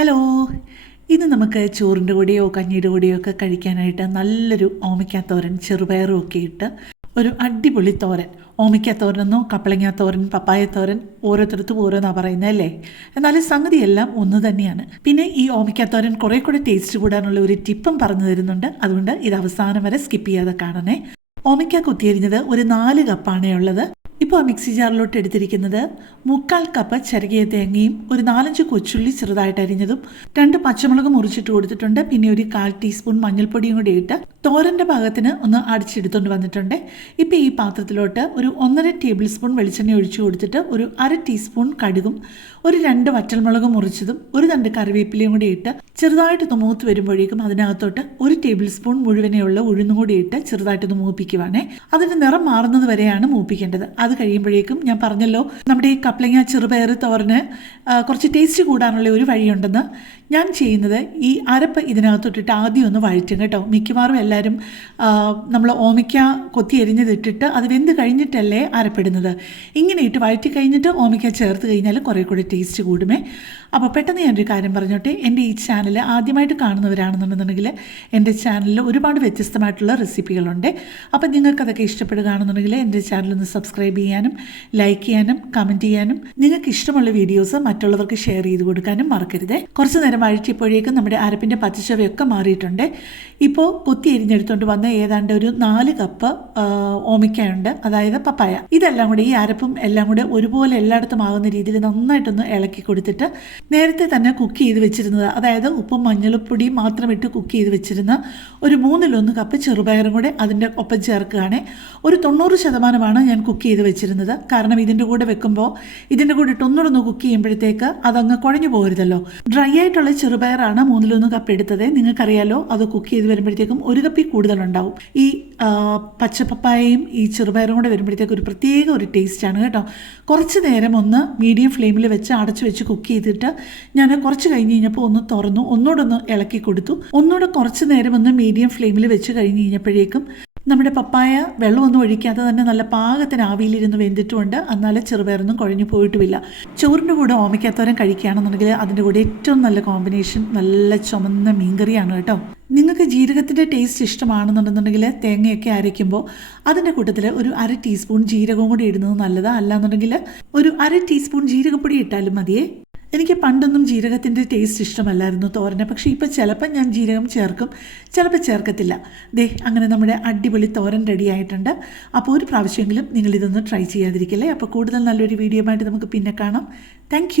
Hello, ഇത് നമുക്ക് ചോറിൻ്റെ കൂടെയോ കഞ്ഞിയുടെ കൂടെയോ ഒക്കെ കഴിക്കാനായിട്ട് നല്ലൊരു ഓമയ്ക്കാത്തോരൻ ചെറുപയറും ഒക്കെ ഇട്ട് ഒരു അടിപൊളി തോരൻ. ഓമയ്ക്കാത്തോരനെന്നോ കപ്പളങ്ങാത്തോരൻ പപ്പായത്തോരൻ ഓരോരുത്തർക്കും ഓരോന്നാണ് പറയുന്നത് അല്ലേ? എന്നാലും സംഗതിയെല്ലാം ഒന്ന് തന്നെയാണ്. പിന്നെ ഈ ഓമയ്ക്കാത്തോരൻ കുറേ കൂടെ ടേസ്റ്റ് കൂടാനുള്ള ഒരു ടിപ്പും പറഞ്ഞു തരുന്നുണ്ട്. അതുകൊണ്ട് ഇത് അവസാനം വരെ സ്കിപ്പ് ചെയ്യാതെ കാണണേ. ഓമയ്ക്ക കുത്തിയരിഞ്ഞത് ഒരു 4 കപ്പാണേ ഉള്ളത്. ഇപ്പോൾ മിക്സി ജാറിലോട്ട് എടുത്തിരിക്കുന്നത് 3/4 കപ്പ് ചിരകിയ തേങ്ങയും ഒരു 4-5 കൊച്ചുള്ളി ചെറുതായിട്ട് അരിഞ്ഞതും 2 പച്ചമുളക് മുറിച്ചിട്ട് കൊടുത്തിട്ടുണ്ട്. പിന്നെ ഒരു 1/4 ടീസ്പൂൺ മഞ്ഞൾപ്പൊടിയും കൂടി ഇട്ട് തോരൻ്റെ ഭാഗത്തിന് ഒന്ന് അടിച്ചെടുത്തുകൊണ്ട് വന്നിട്ടുണ്ട്. ഇപ്പോൾ ഈ പാത്രത്തിലോട്ട് ഒരു 1.5 ടേബിൾ സ്പൂൺ വെളിച്ചെണ്ണ ഒഴിച്ചു കൊടുത്തിട്ട് ഒരു 1/2 ടീസ്പൂൺ കടുകും ഒരു 2 വറ്റൽമുളക് മുറിച്ചതും ഒരു 2 കറിവേപ്പിലയും കൂടി ഇട്ട് ചെറുതായിട്ടൊന്ന് മൂത്ത് വരുമ്പോഴേക്കും അതിനകത്തോട്ട് 1 ടേബിൾ സ്പൂൺ മുഴുവനെയുള്ള ഉഴുന്നും കൂടി ഇട്ട് ചെറുതായിട്ടൊന്ന് മൂപ്പിക്കുവാണേ. അതിൻ്റെ നിറം മാറുന്നത് വരെയാണ് മൂപ്പിക്കേണ്ടത്. അത് കഴിയുമ്പോഴേക്കും ഞാൻ പറഞ്ഞല്ലോ, നമ്മുടെ ഈ കപ്പളങ്ങ ചെറുപയർ തോരന് കുറച്ച് ടേസ്റ്റ് കൂടാനുള്ള ഒരു വഴിയുണ്ടെന്ന്. ഞാൻ ചെയ്യുന്നത് ഈ അരപ്പ് ഇതിനകത്തോട്ടിട്ട് ആദ്യം ഒന്ന് വഴറ്റും കേട്ടോ. മിക്കവാറും എല്ലാവരും നമ്മൾ ഓമയ്ക്ക കൊത്തി എരിഞ്ഞതിട്ടിട്ട് അത് വെന്ത് കഴിഞ്ഞിട്ടല്ലേ അരപ്പിടുന്നത്. ഇങ്ങനെ ഇട്ട് വഴറ്റി കഴിഞ്ഞിട്ട് ഓമയ്ക്ക ചേർത്ത് കഴിഞ്ഞാൽ കുറേ കൂടി ടേസ്റ്റ് കൂടുമേ. അപ്പോൾ പെട്ടെന്ന് ഞാനൊരു കാര്യം പറഞ്ഞോട്ടെ. എൻ്റെ ഈ ചാനൽ ആദ്യമായിട്ട് കാണുന്നവരാണെന്നുണ്ടെന്നുണ്ടെങ്കിൽ എൻ്റെ ചാനലിൽ ഒരുപാട് വ്യത്യസ്തമായിട്ടുള്ള റെസിപ്പികളുണ്ട്. അപ്പം നിങ്ങൾക്കതൊക്കെ ഇഷ്ടപ്പെടുകയാണെന്നുണ്ടെങ്കിൽ എൻ്റെ ചാനലൊന്ന് സബ്സ്ക്രൈബ് ചെയ്യാനും ലൈക്ക് ചെയ്യാനും കമൻറ്റ് ചെയ്യാനും നിങ്ങൾക്ക് ഇഷ്ടമുള്ള വീഡിയോസ് മറ്റുള്ളവർക്ക് ഷെയർ ചെയ്ത് കൊടുക്കാനും മറക്കരുത്. കുറച്ച് നേരം വഴറ്റിയപ്പോഴേക്കും നമ്മുടെ അരപ്പിൻ്റെ പച്ചച്ചവയൊക്കെ മാറിയിട്ടുണ്ട്. ഇപ്പോൾ കൊത്തി എരിഞ്ഞെടുത്തുകൊണ്ട് വന്ന ഏതാണ്ട് ഒരു 4 കപ്പ് ഓമയ്ക്കയുണ്ട്, അതായത് പപ്പായ. ഇതെല്ലാം കൂടി ഈ അരപ്പും എല്ലാം കൂടെ ഒരുപോലെ എല്ലായിടത്തും ആകുന്ന രീതിയിൽ നന്നായിട്ടൊന്ന് ഇളക്കി കൊടുത്തിട്ട് നേരത്തെ തന്നെ കുക്ക് ചെയ്ത് വെച്ചിരുന്നത്, അതായത് ഉപ്പും മഞ്ഞൾപ്പൊടി മാത്രം ഇട്ട് കുക്ക് ചെയ്ത് വെച്ചിരുന്ന ഒരു 1/3 കപ്പ് ചെറുപയറും കൂടെ അതിൻ്റെ ഒപ്പം ചേർക്കുകയാണ്. ഒരു 90% ഞാൻ കുക്ക് ചെയ്ത് വെച്ചിരുന്നത്. കാരണം ഇതിൻ്റെ കൂടെ വെക്കുമ്പോൾ ഇതിൻ്റെ കൂടെ ഇട്ട് ഒന്നുകൂടെ കുക്ക് ചെയ്യുമ്പോഴത്തേക്ക് അതങ്ങ് കുഴഞ്ഞു പോകരുതല്ലോ. ഡ്രൈ ആയിട്ടുള്ള ചെറുപയറാണ് 1/3 കപ്പ് എടുത്തത്. നിങ്ങൾക്കറിയാലോ, അത് കുക്ക് ചെയ്ത് വരുമ്പോഴത്തേക്കും 1 കപ്പിൽ കൂടുതലുണ്ടാവും. ഈ പച്ചപ്പപ്പായയും ഈ ചെറുപയറും കൂടെ വരുമ്പോഴത്തേക്കും ഒരു പ്രത്യേക ഒരു ടേസ്റ്റാണ് കേട്ടോ. കുറച്ച് നേരം ഒന്ന് മീഡിയം ഫ്ലെയിമിൽ വെച്ച് അടച്ചു വെച്ച് കുക്ക് ചെയ്തിട്ട് ഞാൻ കുറച്ച് കഴിഞ്ഞ് കഴിഞ്ഞപ്പോൾ ഒന്ന് തുറന്നു, ഒന്നുകൂടെ ഒന്ന് ഇളക്കി കൊടുത്തു. ഒന്നുകൂടെ കുറച്ച് നേരം ഒന്ന് മീഡിയം ഫ്ലെയിമിൽ വെച്ച് കഴിഞ്ഞ് കഴിഞ്ഞപ്പോഴേക്കും നമ്മുടെ പപ്പായ വെള്ളമൊന്നും ഒഴിക്കാതെ തന്നെ നല്ല പാകത്തിന് ആവിയിലിരുന്ന് വെന്തിട്ടുമുണ്ട്. എന്നാലും ചെറുപയറൊന്നും കുഴഞ്ഞു പോയിട്ടുമില്ല. ചോറിൻ്റെ കൂടെ ഓമയ്ക്കാത്തോരൻ കഴിക്കുകയാണെന്നുണ്ടെങ്കിൽ അതിൻ്റെ കൂടെ ഏറ്റവും നല്ല കോമ്പിനേഷൻ നല്ല ചുമന്ന മീൻകറിയാണ് കേട്ടോ. നിങ്ങൾക്ക് ജീരകത്തിൻ്റെ ടേസ്റ്റ് ഇഷ്ടമാണെന്നുണ്ടെന്നുണ്ടെങ്കിൽ തേങ്ങയൊക്കെ അരയ്ക്കുമ്പോൾ അതിൻ്റെ കൂട്ടത്തിൽ ഒരു 1/2 ടീസ്പൂൺ ജീരകവും കൂടി ഇടുന്നത് നല്ലതാണ്. അല്ലാന്നുണ്ടെങ്കിൽ ഒരു 1/2 ടീസ്പൂൺ ജീരകപ്പൊടി ഇട്ടാലും മതിയേ. എനിക്ക് പണ്ടൊന്നും ജീരകത്തിൻ്റെ ടേസ്റ്റ് ഇഷ്ടമല്ലായിരുന്നു തോരന്. പക്ഷേ ഇപ്പോൾ ചിലപ്പോൾ ഞാൻ ജീരകം ചേർക്കും, ചിലപ്പോൾ ചേർക്കത്തില്ല. അങ്ങനെ നമ്മുടെ അടിപൊളി തോരൻ റെഡി ആയിട്ടുണ്ട്. അപ്പോൾ ഒരു പ്രാവശ്യമെങ്കിലും നിങ്ങളിതൊന്ന് ട്രൈ ചെയ്യാതിരിക്കല്ലേ. അപ്പോൾ കൂടുതൽ നല്ലൊരു വീഡിയോ ആയിട്ട് നമുക്ക് പിന്നെ കാണാം. താങ്ക്